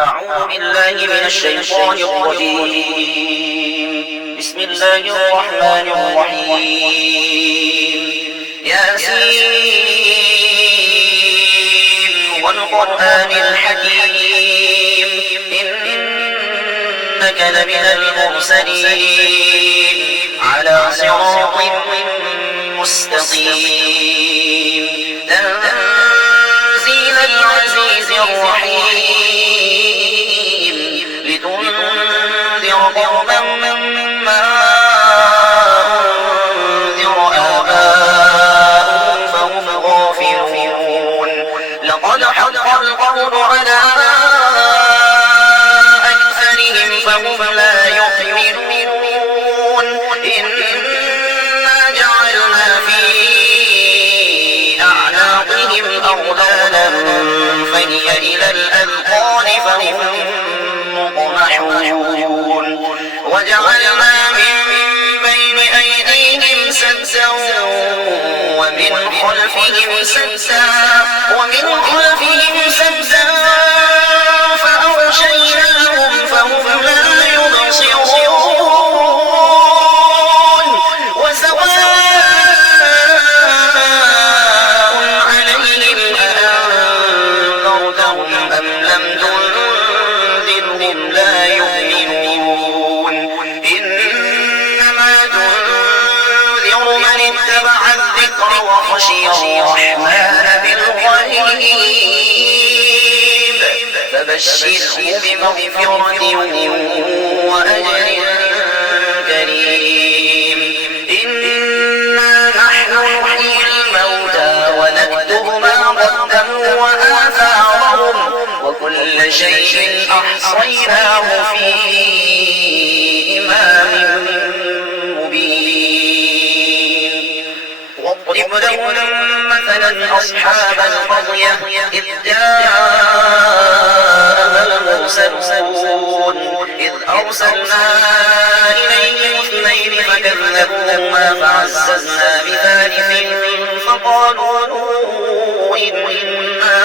أعوذ بالله من الشيطان الرجيم. بسم الله الرحمن الرحيم. ياسين والقرآن الحكيم إنك لمن المرسلين على صراط مستقيم تنزيل العزيز الرحيم لتنذر قوما ما أنذر آباؤهم فهم غافلون. لقد حق القول على أكثرهم فهم لا يؤمنون. إنا جعلنا في أعناقهم أغلالا فهي إلى الأذقان فهم مقمحون. وجعلنا من بين أيديهم سدا ومن خلفهم سدا فأغشيناهم فهم لا يبصرون. وسواء عليهم أأنذرتهم أم لم تنذرهم لا يؤمنون. إنما تنذر من اتبع الذكر وخشي الرحمن بالغيب فبشره بمغفرة وأجر كريم. إنا نحن نحيي الموتى ونكتب ما قدموا وآثارهم وكل شيء أحصيناه في إمام مبين. واضرب لهم مثلا أصحاب القرية إذ جاءها المرسلون إذ أرسلنا إليهم اثنين فكذبوهما فعززنا بثالث فقالوا إنا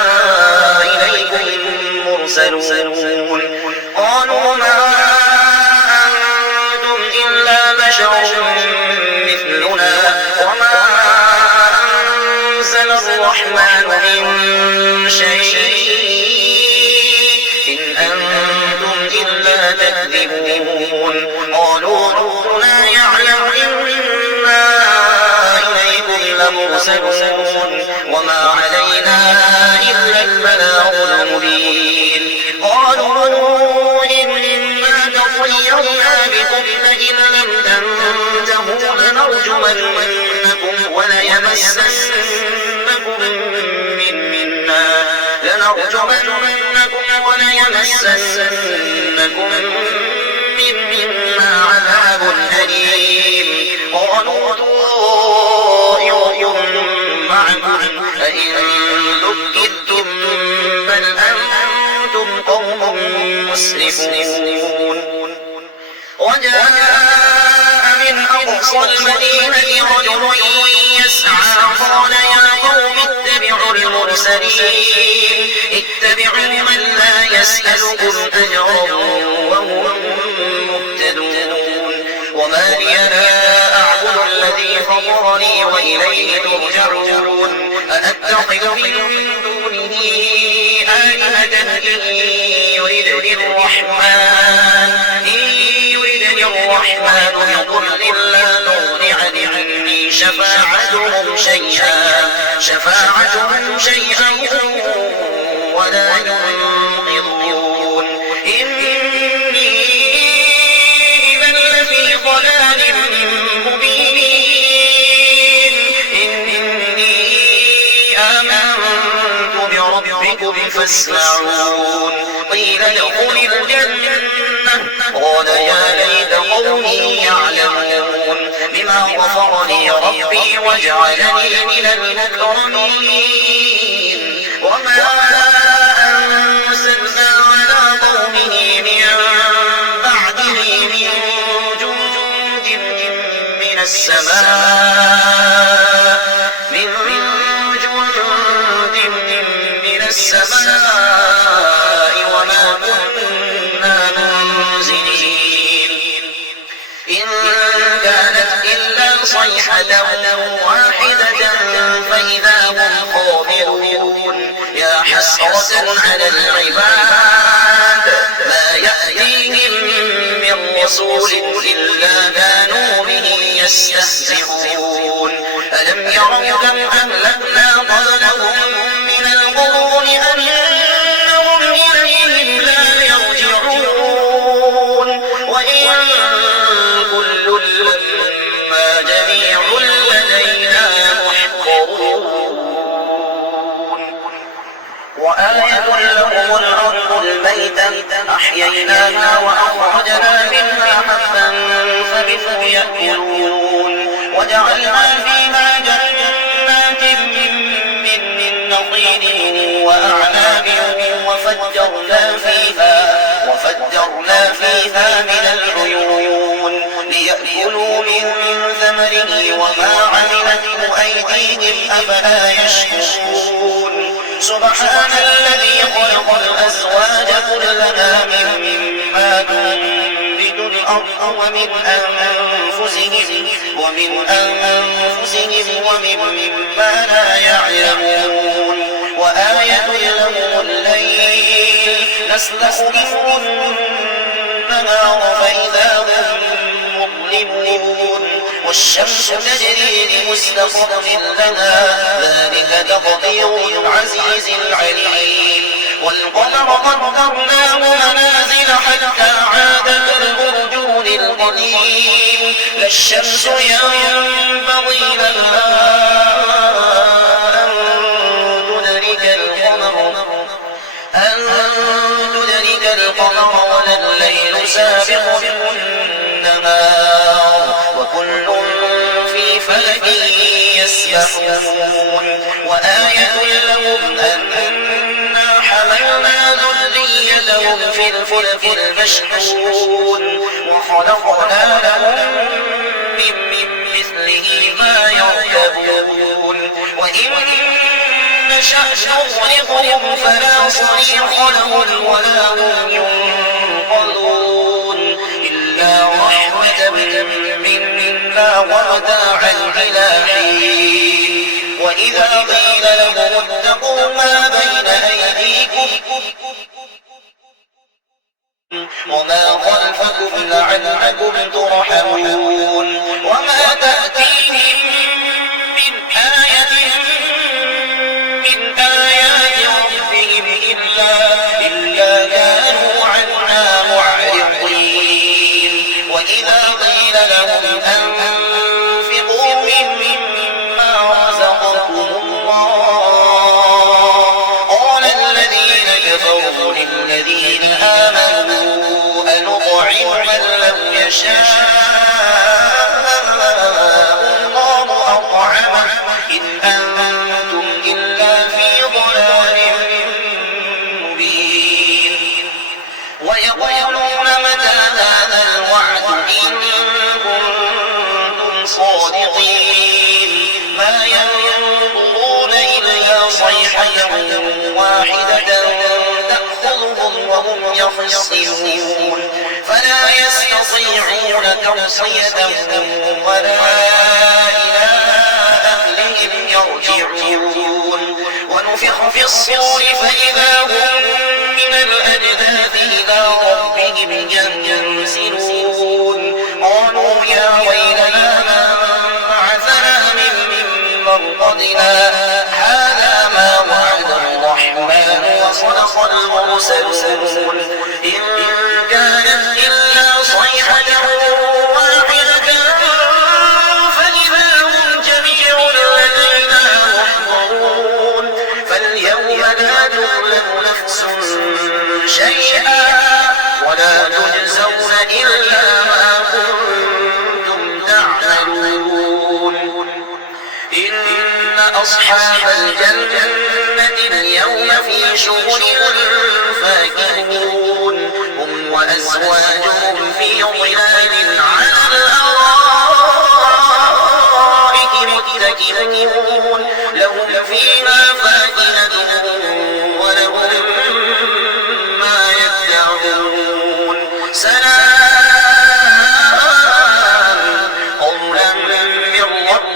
إليكم مرسلون. قالوا ما أنتم إلا بشر مثلنا وما أنزل الرحمن من شيء إن أنتم إلا تكذبون. قالوا ربنا يعلم إنا إليكم لمرسلون وما علينا إلا البلاغ المبين. قالوا إنا تطيرنا بكم لئن لم تنتهوا لنرجمنكم وليمسنكم منا عذاب أليم. قالوا طائركم معكم فإن ذكرتم بل أنتم قوم مسرفون. وجاء من أقصى المدينة رجل يسعى قال يا قوم اتبعوا المرسلين اتبعوا من لا يسألكم أجرا وهم مهتدون. وما لي لا أعبد الذي فطرني وإليه ترجعون. أأتخذ من دونه آلهة إن يردني الرحمن بضر لا تغن عني شفاعتهم شيئا ولا ينقذون. إني إذا لفي ضلال مبين. إني آمنت بربكم فاسمعون. قيل ادخل الجنة قال يا ليت قومي يعلمون بما غفر لي ربي وجعلني من المكرمين. وما أنزلنا على قومه من بعده من جند من السماء وما كنا صيحة واحدة فإذا هم خامدون يا حسرة على العباد ما يأتيهم من رسول إلا كانوا به يستهزئون ألم يروا كم أهلكنا قبلهم من القرون أنهم إليهم لا يرجعون وإن كل لما جميع لدينا محضرون وآية لهم الأرض الميتة أحييناها وأخرجنا منها حبا فبه يأكلون وجعلنا فيها جنات من نخيل وأعناب وفجرنا فيها من العيون ليأكلوا من ثمره وما عملته أيديهم أفلا يشكرون سبحان الذي خلق الأزواج كلها مما تنبت الأرض ومن أنفسهم ومما لا يعلمون وآية لهم الليل نسلخ منه النهار فإذا هم مظلمون والشمس تجري لمستقر لها ذلك تقدير العزيز العليم والقمر قدرناه منازل حتى عاد كالأرجون القديم لا الشمس ينبغي لها أن تدرك القمر ولا الليل سابق النهار وكل في فلك يسبحون وآية لهم أنا حملنا ذريتهم في الفلك المشحون وخلقنا لهم من مثله ما يركبون وإن نشأ نغرقهم فلا صريخ لهم ولا هم ينقذون إلا رحمة منا ومتاعا إلى حين وإذا قيل لهم اتقوا ما بين أيديكم وما خلفكم لعلكم ترحمون وما تأتيهم من آية من آيات ربهم إلا كانوا عنها معرضين وإذا قيل لهم أنفقوا مما رزقكم الله قال الذين كفروا للذين آمنوا أنطعم من لو يشاء الله أطعمه إن أنتم إلا في ضلال مبين ويقولون متى هذا الوعد إن كنتم صادقين ما ينظرون إلا صيحة واحدة تأخذهم وهم يخصمون فلا يستطيعون توصية ولا إلى أهلهم يرجعون ونفخ في الصور فإذا هم من الأجداث إلى ربهم ينسلون قالوا يا ويلنا من بعثنا من مرقدنا هذا ما وعد الرحمن وصدق المرسلون إن كانت إلا صيحة واحدة فإذا هم جميع لدينا محضرون فاليوم لا تظلم نفس شيئا ولا تجزون إلا ما كنتم تعملون إن أصحاب الجنة اليوم في شغل فاكهون هم وأزواجهم في ظلال على الأرائك متكئون لهم فيها فاكهة ولهم ما يدعون سلام قولا من رب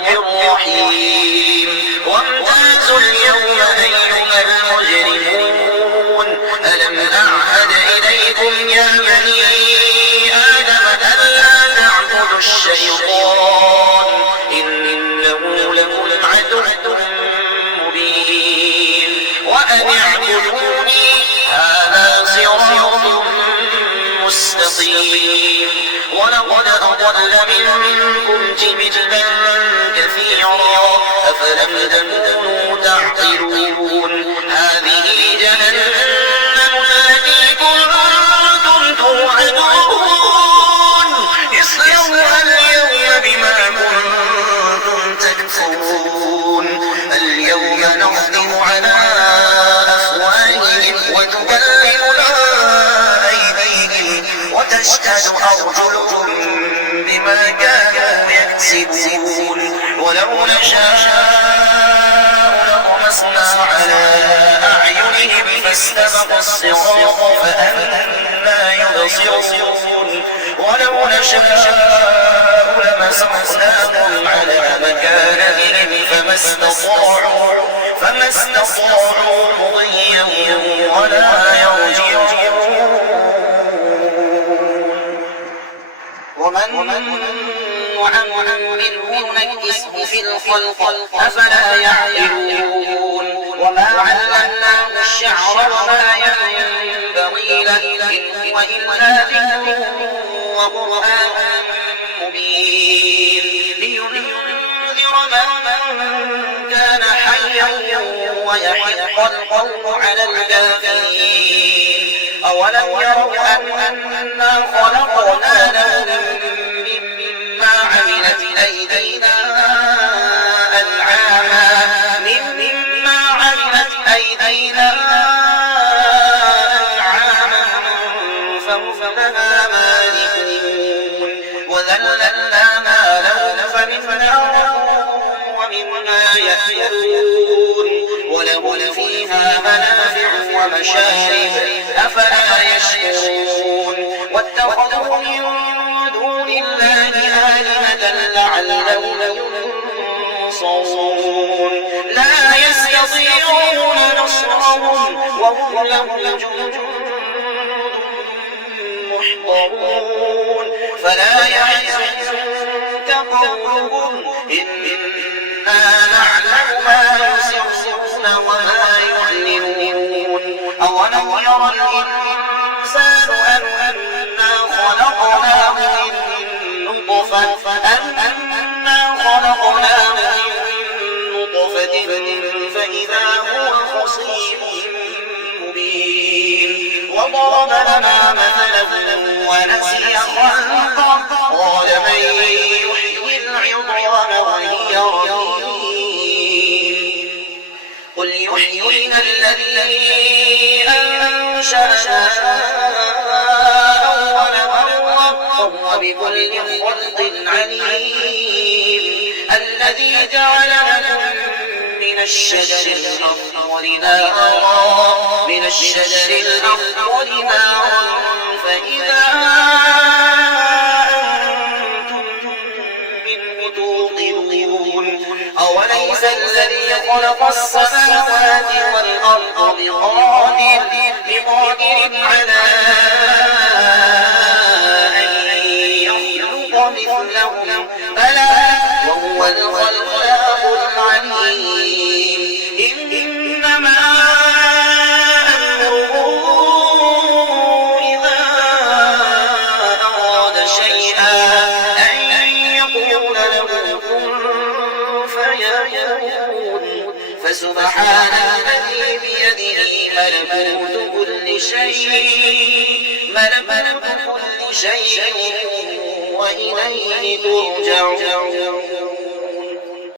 عليكم يا بني آدم ألا تعبدوا الشيطان إنه لكم عدو مبين وأن اعبدوني هذا صراط مستقيم ولقد أضل منكم جبلا كثيرا أفلم تكونوا تعقلون هذه جهنم التي كنتم توعدون اصلوها اليوم بما كنتم تكفرون اليوم نختم على أفواههم وتكلمنا أيديهم وتشهد أرجلهم بما كانوا يكسبون ولو نشاء لطمسنا على أعينهم فاستبقوا الصراط فأنى يبصرون ولو نشاء لمسخناهم على مكانهم فما استطاعوا مضيا ولا يرجعون ومن نعمره نكسه في الخلق أفلا يعقلون وما علمناه الشعر وما ينبغي له إن هو إلا ذكر وقرآن مبين لينذر من كان حيا ويحق القول على الكافرين أولم يروا أنا خلقنا لهم مما عملت أيدينا أنعاما فهم لها مالكون وذللناها لهم فمنها ومنها يأكلون ولهم فيها منافع ومشارب أفلا يشكرون واتخذوا من دون الله آلهة لعلهم ينصرون لا يستطيعون نصرهم وهم لهم جند محضرون فلا يحزنك قولهم إنا نعلم ما يسرون وما يعلنون أولم يرى الإنسان أنا خلقناه من نطفة فإذا هو خصيم مبين وضرب لنا مثلا ونسي خلقه قال من يحيي العظام وهي رميم قل يحييها الذي أنشأها أول مرة وهو بكل خلق عليم الذي جعل لكم من الشجر الأخضر نارا فإذا أنتم منه توقدون أوليس الذي خلق السماوات والأرض بقادر على أن يخلق مثلهم بلى وهو الخلاق العليم إنما أمره إذا أراد شيئا أن يقول له كن فيكون فسبحان الذي بيده ملكوت كل شيء وإليه ترجعون